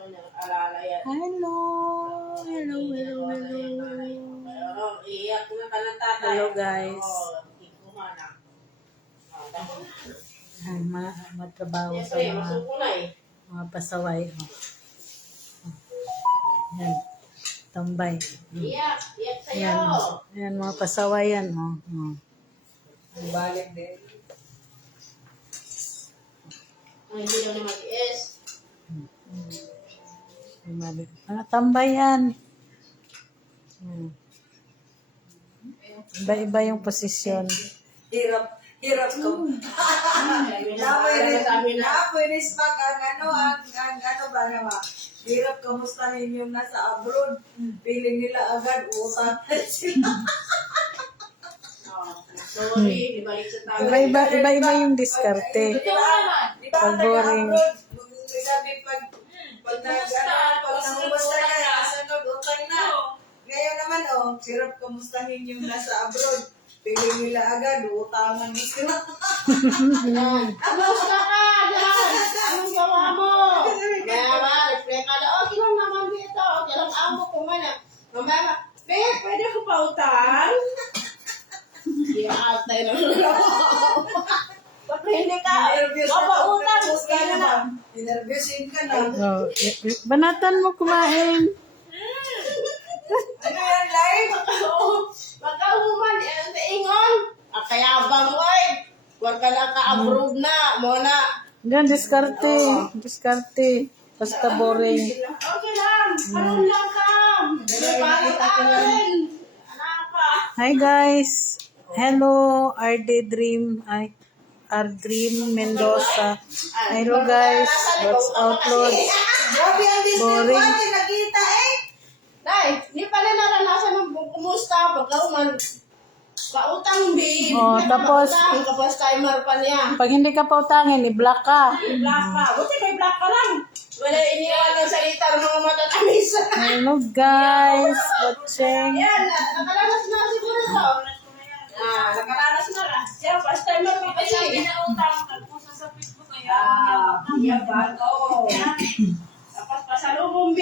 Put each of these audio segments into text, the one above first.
alala yan. Hello. Hello, hello, hello. Pero iyak na ka ng tatay. Hello, guys. Ikuha na. Ay, matrabaho sa Siyempre, mga, masuko na eh. mga pasaway. Yan. Tambay. Iyak sa'yo. Yan. Yan, mga pasaway yan. Balik din. Ay, hindi daw na mag-iis. Mga tambay yan. Iba-iba yung posisyon. Hirap ko. Pwede spak ang ano ba naman. Hirap kamustahin yung nasa abroad. Piling nila agad, utang sila. Sorry, ibalik sa tayo. Iba-iba yung diskarte. Pag boring. Sabi pag nangumusta na, sunod, utang na. Ngayon naman, hirap kamustahin yung nasa abroad. Piling nila agad, utangan ni sila. Kamusta ka? Anong gawa mo? Mama, reflect ka na. Okay lang naman dito. Okay lang amo ko man. Mama, pwede ko pa utang? Hindi atay na Bakit hindi ka? Papautang. Nervousin ka na. Banatan mo kumain. Ano yan, live? Magkahuman, ingon. Kayabang mo eh. Huwag ka na ka-approve na. Muna. Yan, diskarte. Diskarte. Basta boring. Okay lang. Anong lang ka? Parang akin. Anak ka. Hi guys. Hello, RD Dream. Dream Mendoza. Hello guys. What's outload? Grabe ang Disney Boring. World, nakita eh. Day, di pala naranasan ng kumusta. Pagkauman, pautang din. Tapos, Kapos timer pa niya. pag hindi ka pautangin, i-block ka. Black pa. Buti may black pa lang. Wala iniwan ng salita ng mga matatamis. Hello guys. Watching. Yan, nakaranas na siguro to. Nakaranas na lang. Siya, first timer pa pa siya. Pinautang. Nagpusa sa Facebook kaya. Yan ba to? Tapos pasalubong, B.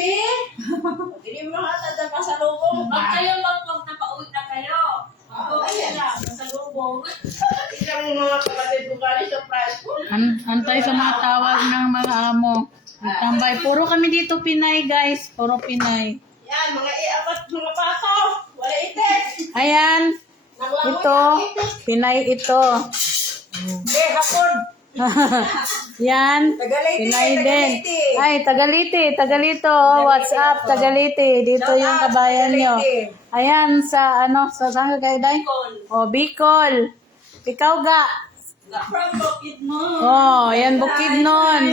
Hindi mo makatanda pasalubong. Huwag kayo pag napauwi na kayo. Ayan na, pasalubong. Isang mga kapatid ko kali, surprise ko. Antay sa mga tawag ng mga amo. Tambay. Puro kami dito Pinay guys. Puro Pinay. Yan, mga iapat, mga pato. Wala itik. Ayan. Ito. Pinay ito. Hapon. Yan. Tagalite, Pinay din. Tagalite. Ay, Tagalito. What's up, Tagalite? Dito yung kabayan nyo. Ayan, saan ka kayo, Day? Bicol. Ikaw ga. From Bukidnon. Yan Bukidnon.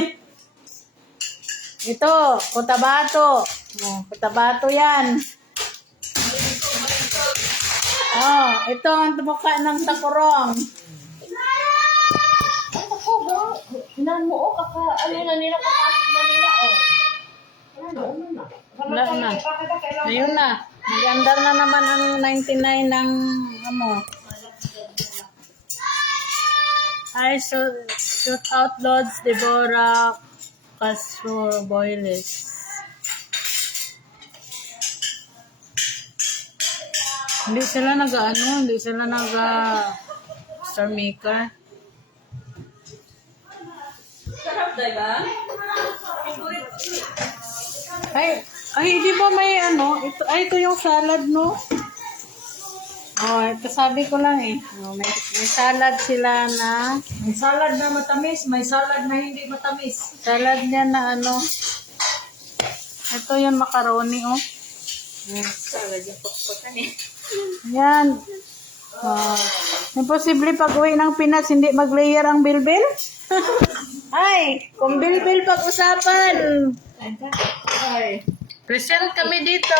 Ito, Cotabato. Cotabato yan. Ito ang mukha ng takurong. Hinan mo, ano na nila, kapatid na nila, Wala na. Ayun na. Nag-andar na naman ang 99 ng Hi, shoot out Lods, Deborah Castro Boyles. Hindi sila hindi sila star maker. Sarap, diba? Ay, di ba may ito yung salad, no? Ito sabi ko lang eh. May salad sila na, May salad na matamis, may salad na hindi matamis. salad niya na ito yung macaroni, Salad yung pagputan eh. Yan. Imposible pag uwi ng Pinas, hindi mag-layer ang bilbil? Ay, kung bilbil pag-usapan. Ay, Present kami dito.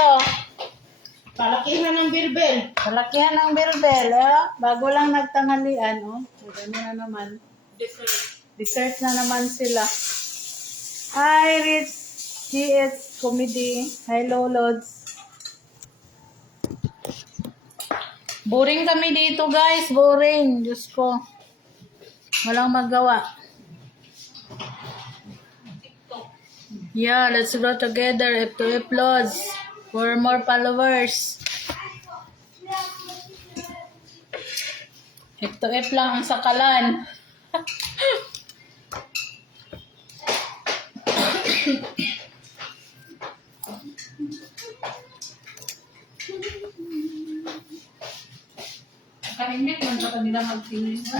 palakihan ng birbel. Kalakihan ng bilbil, bago lang nagtanghalian, Ano na naman. Dessert na naman sila. Hi, Rich. GS Comedy. Hello, Lods. Boring kami dito, guys. Boring. Diyos ko. Walang magawa. Yeah, let's go together. F2F Lods. For more followers. F2F lang ang sakalan. Kahimik man sa kanila mag-finish.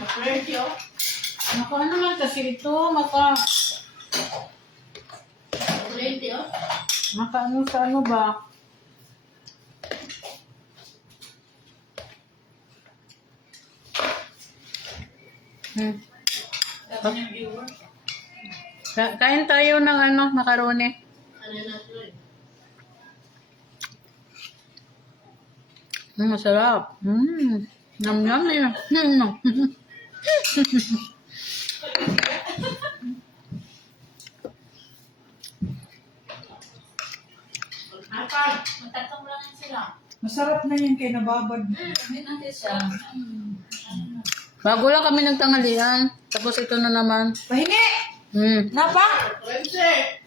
Na-flirty, oh. Naku, ano man kasi ito? Maka Flirty, oh. ano sa ano ba? Sabi ng viewer. Kain tayo ng ano, macaroni. Ano na ito eh. Masarap. Yum yum eh. Apa, matatong lang sila. Masarap na yan kay nababad. Hindi natin siya. Bago lang kami nagtanghalian. Tapos ito na naman. Pahingi! Napa? Wednesday!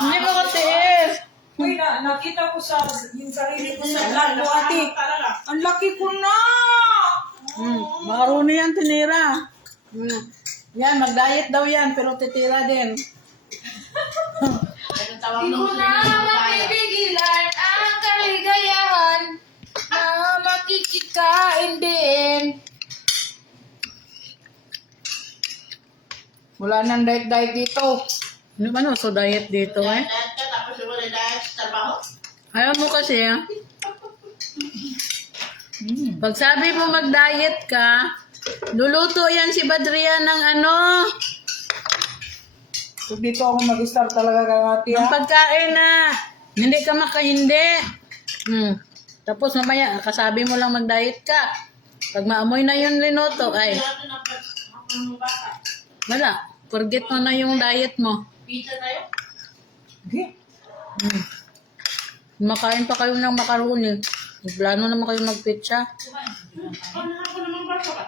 Hindi ko katiis. Uy, nakita ko sa yung sarili ko sa vlog ko, ate. Ang laki ko na! Macaroni yan, tinira. Yan, mag-diet daw yan, pero titira din. Anong tawag Hindi ko ng na mapipigilan ang kaligayahan na makikikain din. Wala nang diet dito. Ano so diet dito eh? Dahil ka, tapos wala dahil sa trabaho? Ayaw mo kasi ah. Pag sabi mo mag-diet ka, luluto yan si Badrian ng ano, So, dito ako mag-start talaga kay ate, ng ha? pagkain na hindi ka makahindi. Tapos mamaya, kasabi mo lang mag-diet ka. Pag maamoy na yung linuto, ay, Natin ang mga bata. wala. Forget mo na yung diet mo. Pizza tayo? Okay. Makain pa kayo ng macaroni. Plano naman kayo mag-pizza. Ano na ako naman bata ka?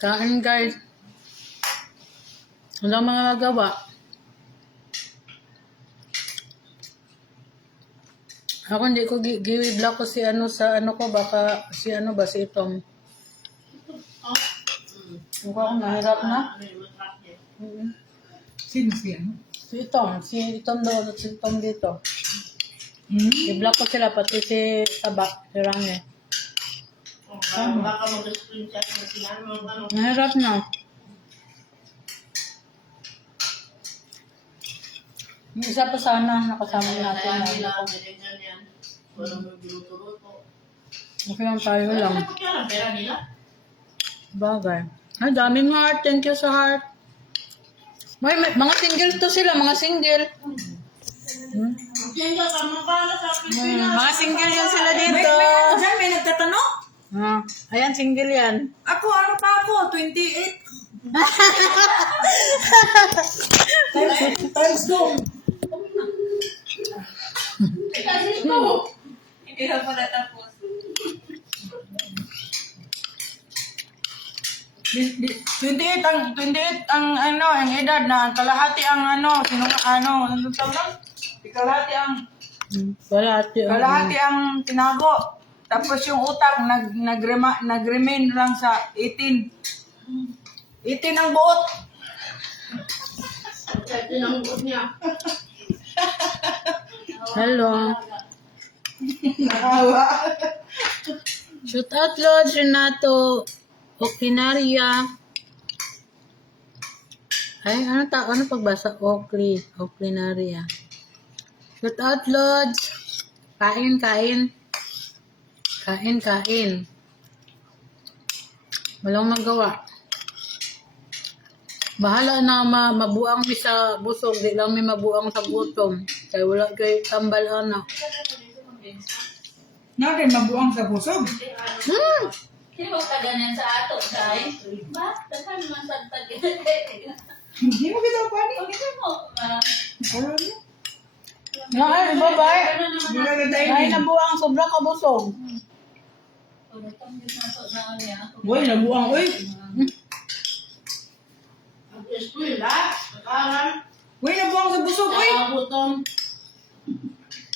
Kain guys. Wala mga nagawa. Ako hindi ko giwidla ko si ano sa ano ko, baka si ano ba si Tom. Mukha ko nahirap na. Ano yung matrap niya? Sino siya? Si Tom daw, si Tom dito. I-block ko sila, pati si Taba, si Rane. Baka mag-screenshot na sila. Ano? Nahirap na. Yung isa pa sana, nakasama natin. Kaya Na. nila, ganyan yan. Walang magluto-luto. Okay lang tayo lang. Ano kaya ang pera nila? Bagay. Ay, daming heart. Thank you sa heart. May mga single to sila, mga single. Kaya ka, mapala sa Pilipinas. Mga single yan sila May, dito. ano dyan, may nagtatanong? Ayan, single yan. Ako, ano pa ako? 28. Times 2. Kasi ito. Hindi na pala tapos. 28 ang ano, ang edad na kalahati ang ano, sino ano tawag lang? Kalahati ang kalahati ang tinago. Tapos yung utak nag-remain lang sa 18. 18 ang buot. Kasi tinanggol niya. Hello. Nakawa. Shoot out, Lord Renato. Oklinaria. Ay, ano pagbasa? Oklinaria. Shoot out, Lords. Kain. Walang magawa. Bahala na mabuang mi sa busog, di lang mi mabuang sa gutom. Kaya wala kay tambal ana. Natin mabuang sa busog. Sino ba ganyan sa ato, Day? Ba? Dakan naman tagtag. Hindi mo kita pani. Pagkita mo, Ano niya? Ay, babay. Hindi ka kita Ay, nabuang sobra ka busog. Pagkatang din na to. Uy, nabuang, uy. Eskwela, nakaran. Uy, nabuang sa busog, uy. Gutom.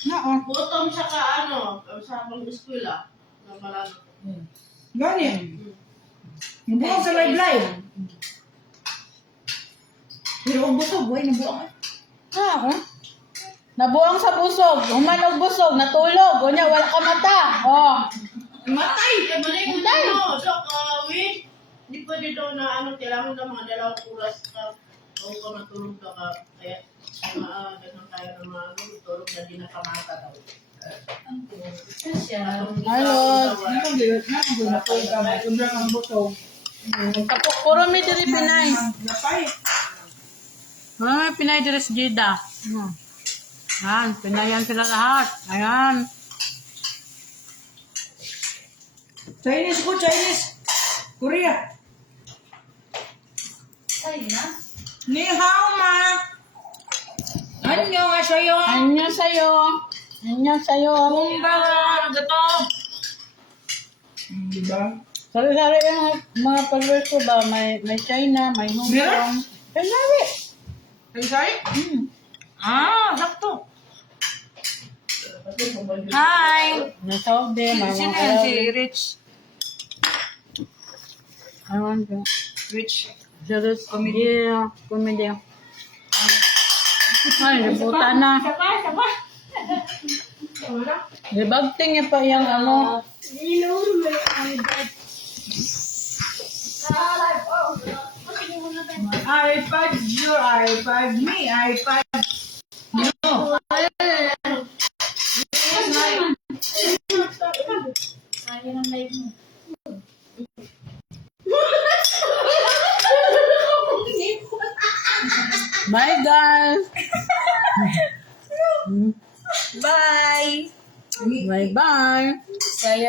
Oo. Gutom sa sa pang eskwela. Namalano. Gani. Nabuang sa live. Pero ang busog, uy, nabuang. Ah, oh. Nabuang sa busog, humanog busog, natulog, o niya, wala ka mata. Oh. Matay. Eh, balik mo na, Dok, wait. Hindi pwede daw na kailangan na mga 2 oras ka. O kung natulog ka ka. Kaya, ganun tayo ng mga tulog na di nakamata daw. Hello. Sobrang ang busog. Puro may diri Pinay. Napay. May Pinay diri sa Jeddah. Yan, Pinayan sila lahat. Ayan. Chinese ko, Chinese. Korea. Ni hao ma. Annyeong haseyo. Anyo sa'yo. Anyo sa'yo. Kumbaga, gato. Diba? Sari-sari yung mga followers ko ba? May China, may Hong Meron? Kong. Sari. Sorry? Sakto. Hi. May Saudi, may Sino mga yan? Si Arab. Rich. I want to. Rich. Just yeah, comedy. Ay, nabuta na. Libagting niya pa yung ano. iPad, your iPad, me iPad. No. Bye guys. Bye. Bye bye. Saya